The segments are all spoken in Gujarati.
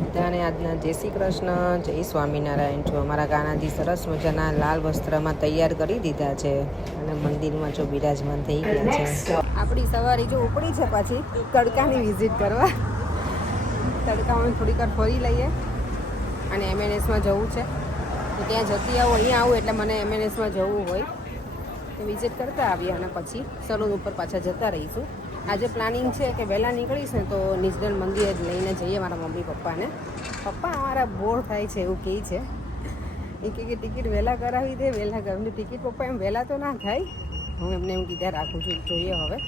બધાને આજના જય શ્રી કૃષ્ણ, જય સ્વામિનારાયણ. જો અમારા કાનાથી સરસ મજાના લાલ વસ્ત્રમાં તૈયાર કરી દીધા છે અને મંદિરમાં જો બિરાજમાન થઈ ગયા છે. આપણી સવારી જો ઉપડી છે, પાછી તડકાની વિઝિટ કરવા. તડકામાં થોડીક વાર ફરી લઈએ અને MNSમાં જવું છે તો ત્યાં જતી આવું, અહીંયા આવું એટલે મને MNSમાં જવું હોય તો વિઝિટ કરતા આવીએ અને પછી સલૂન ઉપર પાછા જતા રહીશું. આજે પ્લાનિંગ છે કે વહેલા નીકળીશ ને તો નિઝડન મંદિર લઈને જઈએ મારા મમ્મી પપ્પાને. પપ્પા અમારા બોર થાય છે એવું કહે છે. એ કે ટિકિટ વહેલા કરાવી દે, વહેલા કરાવી ટિકિટ. પપ્પા એમ વહેલા તો ના થાય, હું એમને એમ કીધા રાખું છું, જોઈએ હવે.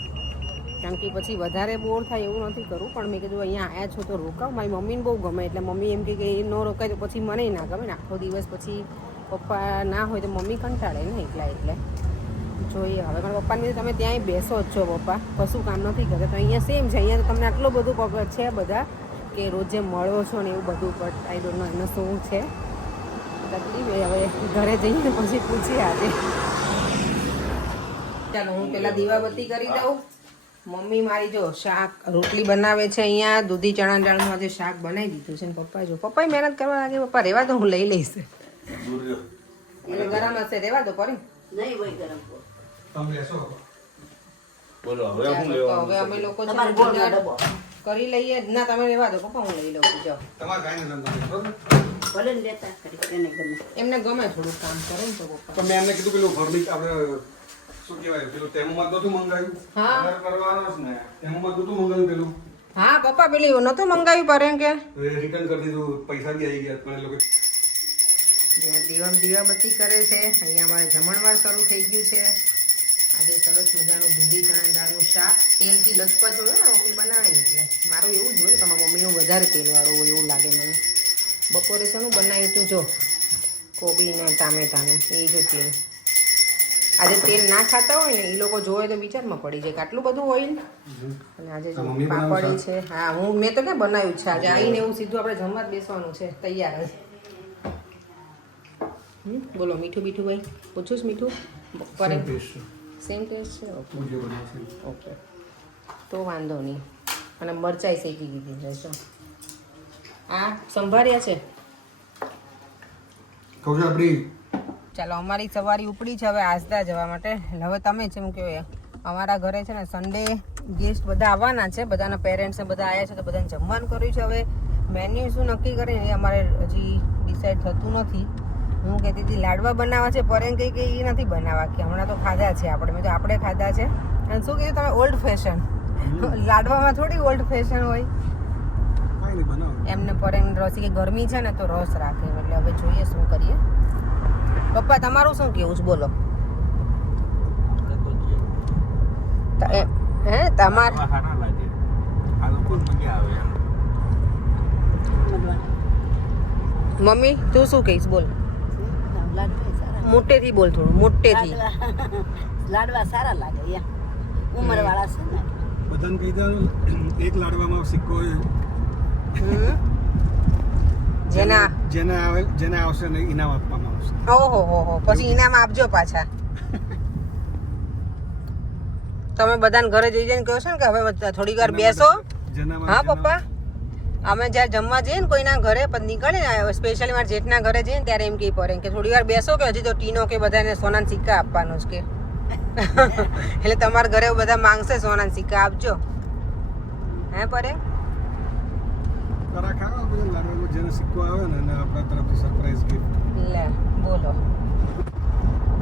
કારણ કે પછી વધારે બોર થાય એવું નથી કરવું, પણ મેં કીધું અહીંયા આવ્યા છો તો રોકાવ. મારી મમ્મીને બહુ ગમે એટલે મમ્મી એમ કે એ ન રોકાય તો પછી મને ના ગમે ને. આખો દિવસ પછી પપ્પા ના હોય તો મમ્મી કંટાળે ને એકલા એટલે જોઈએ હવે. પણ પપ્પાને તમે ત્યાંય બેસો જ છો પપ્પા, કશું કામ નથી કરતા. તો અહીંયા સેમ છે, અહીંયા તો તમને આટલું બધું પગત છે બધા કે રોજે મળો છો ને એવું બધું. બટ આઈ ડોન્ટ નો એનું શું છે તકલીફ. હવે ઘરે જઈને પછી પૂછીએ આજે. ચાલો હું પેલા દીવાબત્તી કરી દઉં. મમ્મી મારી જો શાક રોટલી બનાવે છે, અહીંયા દૂધી ચણા દાળનું આજે શાક બનાવી દીધું છે ને પપ્પા જો પપ્પાએ મહેનત કરવા લાગે. પપ્પા રહેવા દો, હું લઈ લઈશ. એટલે ગરમ હશે, રહેવા દો પરી. નહીં હોય ગરમ તમે લેશો બોલો હવે હું તો લેવાનું હવે અમે લોકો તમારે ગોળનો ડબ્બો કરી લઈએ. ના તમે રહેવા દો પપ્પા, હું લઈ લઉં છું. જાઓ તમારે કાંઈ નથી બરોબર. ભલે ને લેતા કરી એને ગમે એમને ગમે થોડું કામ કરે ને તો પપ્પા. તો મેં એમને કીધું પેલું ફર્નિચર આપણે શું કહેવાય પેલું તેમાં નતું મંગાવ્યું. હા. ઘર કરવાનો જ ને તેમાં નતું મંગાવ્યું પેલું. હા પપ્પા પેલી નહોતું મંગાવ્યું પર એમ કે રિટર્ન કરી દીધું, પૈસા બી આવી ગયા પણ એ લોકો. જ્યાં દીવાબત્તી કરે છે અહીંયા અમારે જમણવાર શરૂ થઈ ગયું છે. આજે સરસ મજાનું દૂધી ચણા દાળનું શાક તેલથી લચપચ હોય ને મમ્મી બનાવે ને એટલે મારું એવું જ હોય. તમારા મમ્મીનું વધારે તેલવાળું હોય એવું લાગે મને. બપોરે શેનું બનાવ્યું તું જો કોબી ને ટામેટાનું એ જો તેલ. આજે તેલ ના ખાતા હોય ને એ લોકો જોવે તો વિચારમાં પડી જાય કે આટલું બધું ઓઇલ. અને આજે જો પાપડી છે. હા મેં તો ક્યાં બનાવ્યું છે આજે. આવીને એવું સીધું આપણે જમવા જ બેસવાનું છે, તૈયાર જ. બોલો મીઠું બીઠું ભાઈ પૂછું જ મીઠું બપોરે સેમ ટેસ્ટ છે. ઓકે તો વાંધો નહીં. અને મરચાઈ શેકી દીધી રહેશો. આ સંભાળ્યા છે. કહું છું આપણી ચાલો અમારી સવારી ઉપડી છે હવે આસદા જવા માટે. હવે તમે છે એમ કહો અમારા ઘરે છે ને સન્ડે ગેસ્ટ બધા આવવાના છે, બધાના પેરેન્ટ્સ ને બધા આવ્યા છે તો બધાને જમવાનું કર્યું છે. હવે મેન્યુ શું નક્કી કરે એ અમારે હજી ડિસાઈડ થતું નથી. હું કહેતી હતી લાડવા બનાવવા છે, પર એમ કહી કે એ નથી બનાવવા કે હમણાં તો ખાધા છે આપણે. મેં તો આપણે ખાધા છે. અને શું કીધું તમે ઓલ્ડ ફેશન. લાડવામાં થોડી ઓલ્ડ ફેશન હોય. કાંઈ નહીં બનાવો એમને પર એમ રસ કે ગરમી છે ને તો રસ રાખે એટલે હવે જોઈએ શું કરીએ. પપ્પા તમારું શું કેવું છે બોલો. હે તમારે સારા લાગે આ લોકો મજા આવે એમ. મમ્મી તું શું કહીશ બોલ. મોટેથી બોલ, થોડું મોટેથી. લાડવા સારા લાગે યા ઉંમર વાળા છે ને બધાને કહી દો એક લાડવામાં સિક્કો જેના જેને આવશે ને ઇનામ આપવામાં આવશે. ઓહો હો પછી ઇનામ આપજો પાછા. તમે બધાને ઘરે જઈ જઈને કહો છો ને કે હવે થોડી વાર બેસો. હા પપ્પા અમે જ્યારે જમવા જઈએ ને કોઈના ઘરે પછી નીકળે ને સ્પેશિયલી મારા જેઠના ઘરે જઈએ ને ત્યારે એમ કહી પડે કે થોડી વાર બેસો કે હજી તો ટીનો કે બધાને સોનાના સિક્કા આપવાનો છે કે. એટલે તમારા ઘરે બધા માંગશે સોનાના સિક્કા આપજો. હે પડે કરા ખાવા બધા લાડવામાં જેને સિક્કો આવે ને એને આપણા તરફથી સરપ્રાઈઝ ગિફ્ટ. લે બોલો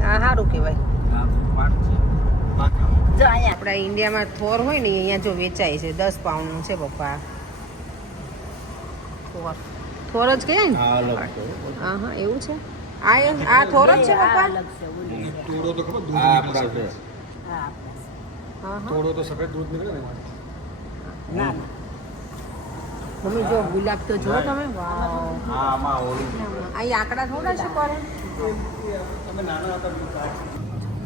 હા સારું કહેવાય. આ પાટ છે જો અહીંયા આપણા ઇન્ડિયામાં થોર હોય ને અહીંયા જો વેચાય છે 10 પાઉન્ડનું છે પપ્પા. થોર જ કહેવાય ને. આ અલગ છે હા હા એવું છે. આ થોર જ છે પપ્પા. અલગ છે ઓલી. તોડો તો ખબર દૂધ આ આપણા છે. હા હા હા તોડો તો સફેદ દૂધ નીકળે ને એમાંથી. ના ના મમ્મી જો ગુલાબ તો જો તમે. વાવ આ આમાં ઓલી અહીં આંકડા થોડા છે પડે. તમે નાના હતા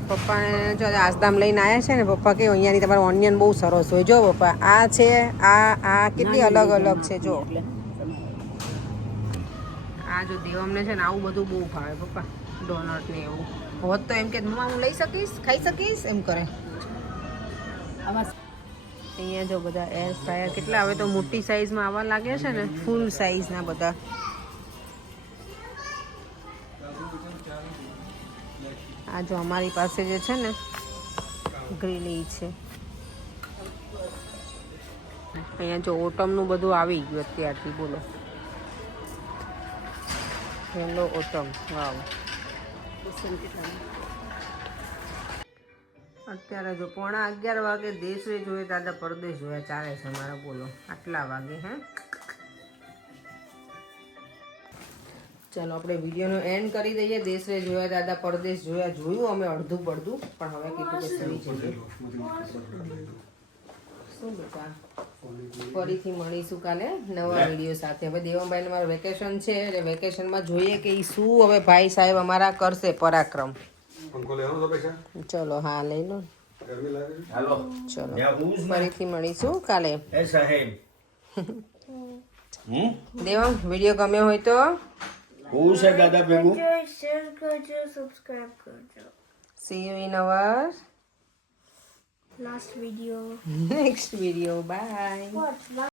પપ્પાને જો આસદામ લઈને આવ્યા છે ને પપ્પા કે અહીંયાની તમારે ઓનિયન બહુ સરસ હોય. જો પપ્પા આ છે આ કેટલી અલગ અલગ છે જો. આ જો દેવમને છે ને આવું બધું બહુ ભાવે પપ્પા, ડોનટ ને એવું. હોત તો એમ કે મમ્મા હું લઈ શકીશ, ખાઈ શકીશ એમ કરે. આમાં અહીંયા જો બધા એર ફ્રાયર કેટલા હવે તો મોટી સાઈઝમાં આવવા લાગ્યા છે ને, ફૂલ સાઈઝના બધા. આ જો અમારી પાસે જે છે ને ગ્રીલ એ છે. અહીંયા જો ઓટમનું બધું આવી ગયું અત્યારથી, બોલો. હેલો ઓટમ, વાવ. અત્યારે જો 11:15 વાગે દેશ રે જોઈએ દાદા પરદેશ જોયા ચાલે છે અમારા, બોલો. આટલા વાગે હે. ચાલો આપણે વિડીયોનો એન્ડ કરી દઈએ. દેશ રે જોયા દાદા પરદેશ જોયા જોયું અમે અડધું પડધું, પણ હવે કીધું કે સુઈ જઈએ. શું બેટા, ફરીથી મળીશું કાલે નવા વિડીયો સાથે. હવે દેવાભાઈને મારું વેકેશન છે એટલે વેકેશનમાં જોઈએ કે એ શું હવે ભાઈ સાહેબ અમારા કરશે પરાક્રમ. પંખો લેવાનો તો પૈસા ચલો હા લઈ લો. ગરમી લાગે છે. હાલો ચલો ત્યાં હું જ ને. ફરીથી મળીશું કાલે. એ સાહેબ દેવમ વિડીયો ગમ્યો હોય તો હું છે દાદા ભેગું શેર કરજો, સબસ્ક્રાઇબ કરજો. see you in our Last video. next video. Bye. What?